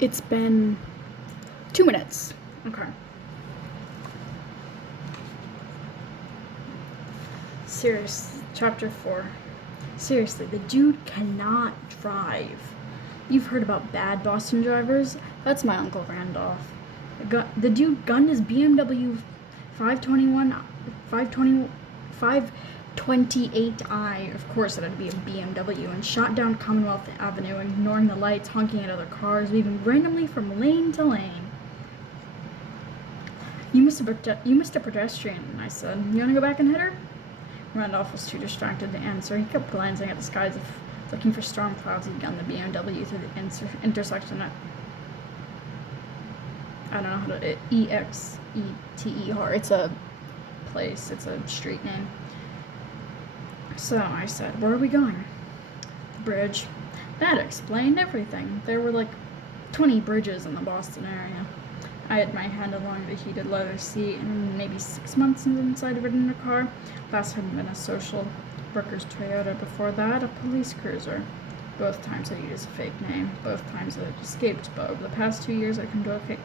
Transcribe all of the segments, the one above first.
It's been 2 minutes. Okay. Serious. Chapter 4. Seriously, the dude cannot drive. You've heard about bad Boston drivers? That's my Uncle Randolph. The dude gunned his BMW 528i, of course it had to be a BMW, and shot down Commonwealth Avenue, ignoring the lights, honking at other cars, weaving randomly from lane to lane. You missed a pedestrian, I said. You want to go back and hit her? Randolph was too distracted to answer. He kept glancing at the skies, looking for storm clouds. He'd gunned the BMW through the intersection at, I don't know how to, E-X-E-T-E-R. It's a place. It's a street name. So I said, where are we going? The bridge. That explained everything. There were like 20 bridges in the Boston area. I had my hand along the heated leather seat, and maybe 6 months inside of it in a car. Last had been a social worker's Toyota. Before that, a police cruiser. Both times I used a fake name. Both times I escaped, but over the past 2 years I'd come to okay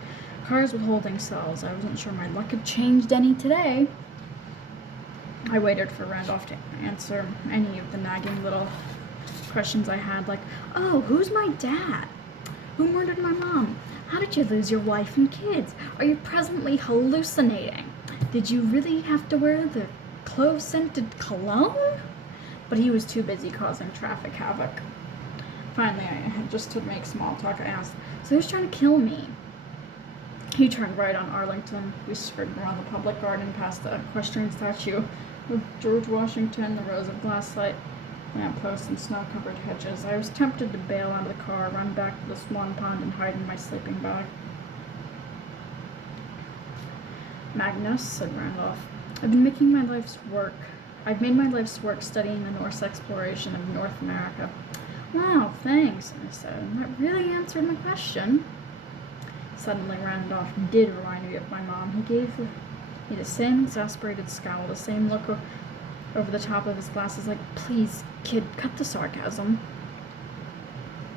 cars with holding cells. I wasn't sure my luck had changed any today. I waited for Randolph to answer any of the nagging little questions I had, like, oh, who's my dad? Who murdered my mom? How did you lose your wife and kids? Are you presently hallucinating? Did you really have to wear the clove-scented cologne? But he was too busy causing traffic havoc. Finally, I had just to make small talk. I asked, so who's trying to kill me? He turned right on Arlington. We skirted around the public garden past the equestrian statue of George Washington, the rows of glass lampposts and snow-covered hedges. I was tempted to bail out of the car, run back to the swan pond, and hide in my sleeping bag. Magnus, said Randolph, I've made my life's work studying the Norse exploration of North America. Wow, thanks, I said. That really answered my question. Suddenly, Randolph did remind me of my mom. He gave me the same exasperated scowl, the same look over the top of his glasses, like, please, kid, cut the sarcasm.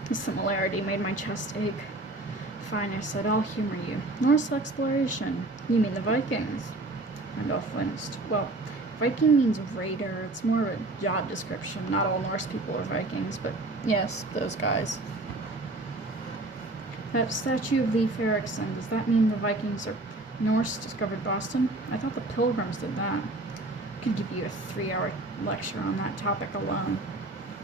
The similarity made my chest ache. Fine, I said, I'll humor you. Norse exploration. You mean the Vikings? Randolph winced. Well, Viking means raider. It's more of a job description. Not all Norse people are Vikings, but yes, those guys. That statue of Leif Erikson, does that mean the Vikings or Norse discovered Boston? I thought the Pilgrims did that. I could give you a 3-hour lecture on that topic alone.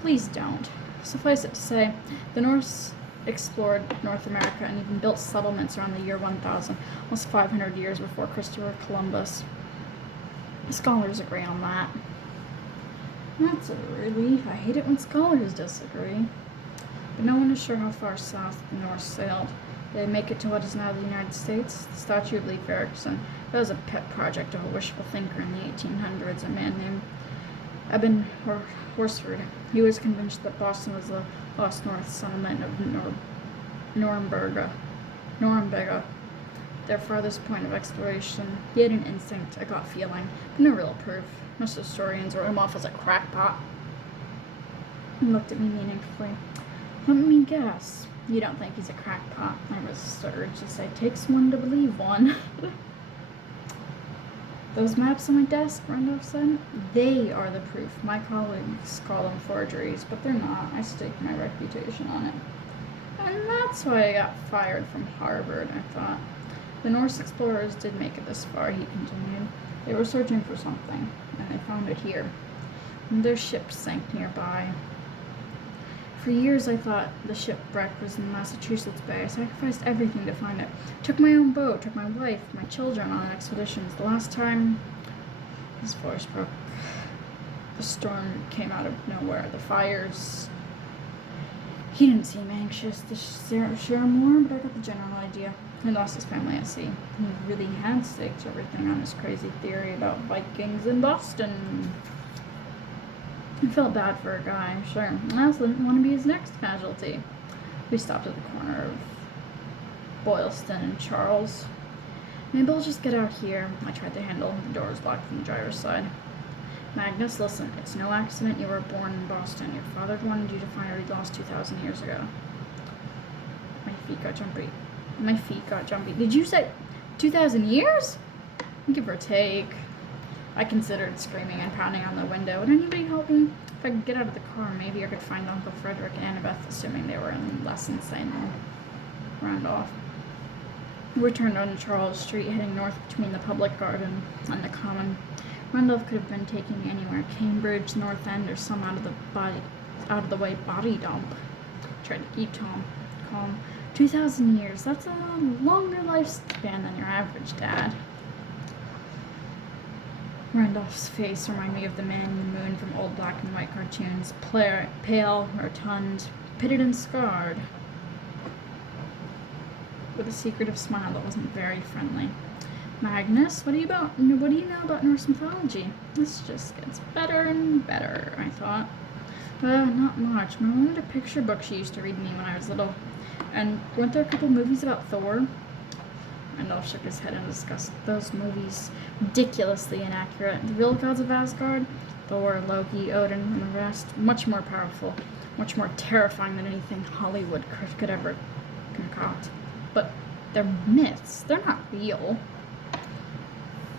Please don't. Suffice it to say, the Norse explored North America and even built settlements around the year 1000, almost 500 years before Christopher Columbus. Scholars agree on that. That's a relief. I hate it when scholars disagree. But no one is sure how far south the Norse sailed. Did they make it to what is now the United States? The statue of Leif Erikson. That was a pet project of a wishful thinker in the 1800s, a man named Eben Horsford. He was convinced that Boston was the lost North settlement of Norumbega, their farthest point of exploration. He had an instinct, a gut feeling, but no real proof. Most historians wrote him off as a crackpot. He looked at me meaningfully. Let me guess. You don't think he's a crackpot? I was urged to say, takes one to believe one. Those maps on my desk, Randolph said, they are the proof. My colleagues call them forgeries, but they're not. I staked my reputation on it. And that's why I got fired from Harvard, I thought. The Norse explorers did make it this far, he continued. They were searching for something, and they found it here. And their ship sank nearby. For years I thought the shipwreck was in Massachusetts Bay. I sacrificed everything to find it. Took my own boat, took my wife, my children on expeditions. The last time his voice broke, the storm came out of nowhere. The fires. He didn't seem anxious to share more, but I got the general idea. He lost his family at sea. He really had staked everything on his crazy theory about Vikings in Boston. I felt bad for a guy, I'm sure. I also didn't want to be his next casualty. We stopped at the corner of Boylston and Charles. Maybe I'll just get out here. I tried the handle. The door was locked from the driver's side. Magnus, listen, it's no accident you were born in Boston. Your father wanted you to find what he lost 2,000 years ago. My feet got jumpy. My feet got jumpy. Did you say 2,000 years? Give or take. I considered screaming and pounding on the window. Would anybody help me? If I could get out of the car, maybe I could find Uncle Frederick and Annabeth, assuming they were in lessons. I know. Round off. We turned on Charles Street, heading north between the public garden and the common. Randolph could have been taking me anywhere. Cambridge, North End, or some out of the way body dump. Tried to keep Tom calm. 2,000 years. That's a longer lifespan than your average dad. Randolph's face reminded me of the man in the moon from old black and white cartoons. Pale, rotund, pitted and scarred, with a secretive smile that wasn't very friendly. Magnus, what do you know about Norse mythology? This just gets better and better, I thought. Not much. My mom had a picture book she used to read me when I was little. And weren't there a couple movies about Thor? Randolph shook his head and discussed those movies. Ridiculously inaccurate. The real gods of Asgard, Thor, Loki, Odin, and the rest, much more powerful, much more terrifying than anything Hollywood could ever concoct. But they're myths. They're not real.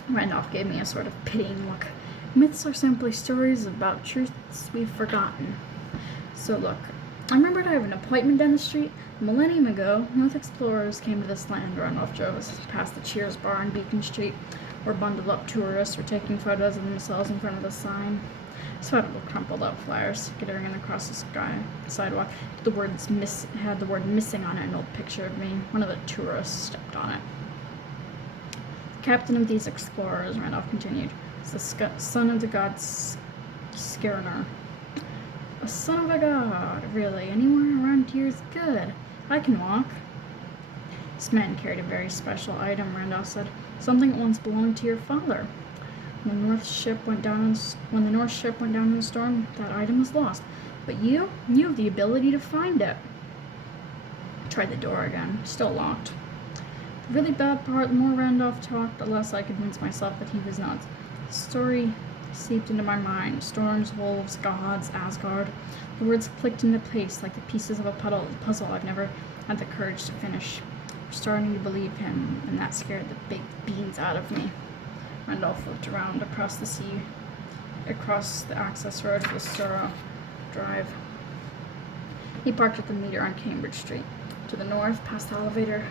Randolph gave me a sort of pitying look. Myths are simply stories about truths we've forgotten. So look, I remembered I have an appointment down the street. A millennium ago, North explorers came to this land. Randolph drove us past the Cheers bar on Beacon Street, where bundled up tourists were taking photos of themselves in front of the sign. Spotted little crumpled up flyers skittering across the sidewalk. Had the word missing on it, an old picture of me. One of the tourists stepped on it. The captain of these explorers, Randolph continued, is the son of the god Skirner. A son of a god, really. Anywhere around here is good. I can walk. This man carried a very special item, Randolph said. Something that once belonged to your father. When the North ship went down in the storm, that item was lost. But you have the ability to find it. I tried the door again, still locked. The really bad part, the more Randolph talked, the less I convinced myself that he was nuts. The story seeped into my mind. Storms, wolves, gods, Asgard. The words clicked into place like the pieces of a puzzle I've never had the courage to finish. I'm starting to believe him, and that scared the big beans out of me. Randolph looked around across the access road for the Sura Drive. He parked at the meter on Cambridge Street. To the north, past the elevator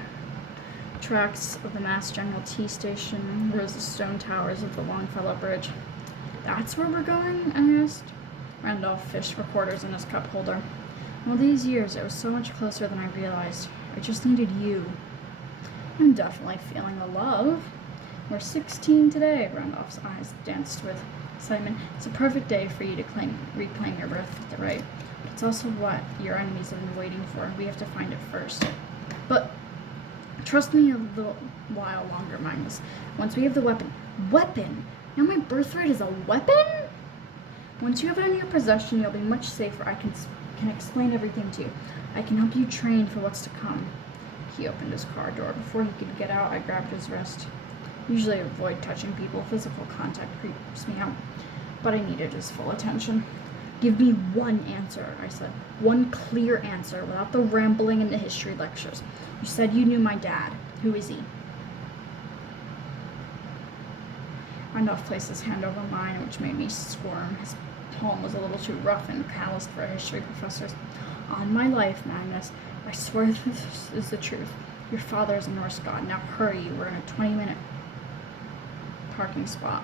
tracks of the Mass General T station, rose the stone towers of the Longfellow Bridge. That's where we're going? I asked. Randolph fished recorders in his cup holder. All these years, it was so much closer than I realized. I just needed you. I'm definitely feeling the love. We're 16 today. Randolph's eyes danced with excitement. It's a perfect day for you to reclaim your birthright. But it's also what your enemies have been waiting for. We have to find it first. But trust me a little while longer, Magnus. Once we have the weapon. Weapon? Now my birthright is a weapon? Once you have it in your possession, you'll be much safer. I can explain everything to you. I can help you train for what's to come. He opened his car door. Before he could get out, I grabbed his wrist. Usually I avoid touching people. Physical contact creeps me out. But I needed his full attention. Give me one answer, I said. One clear answer, without the rambling and the history lectures. You said you knew my dad. Who is he? Randolph placed his hand over mine, which made me squirm. His palm was a little too rough and calloused for a history professor's. On my life, Magnus, I swear this is the truth. Your father is a Norse god. Now hurry, we're in a 20-minute parking spot.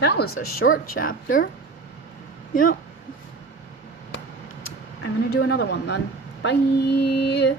That was a short chapter. Yep. I'm gonna do another one then. Bye!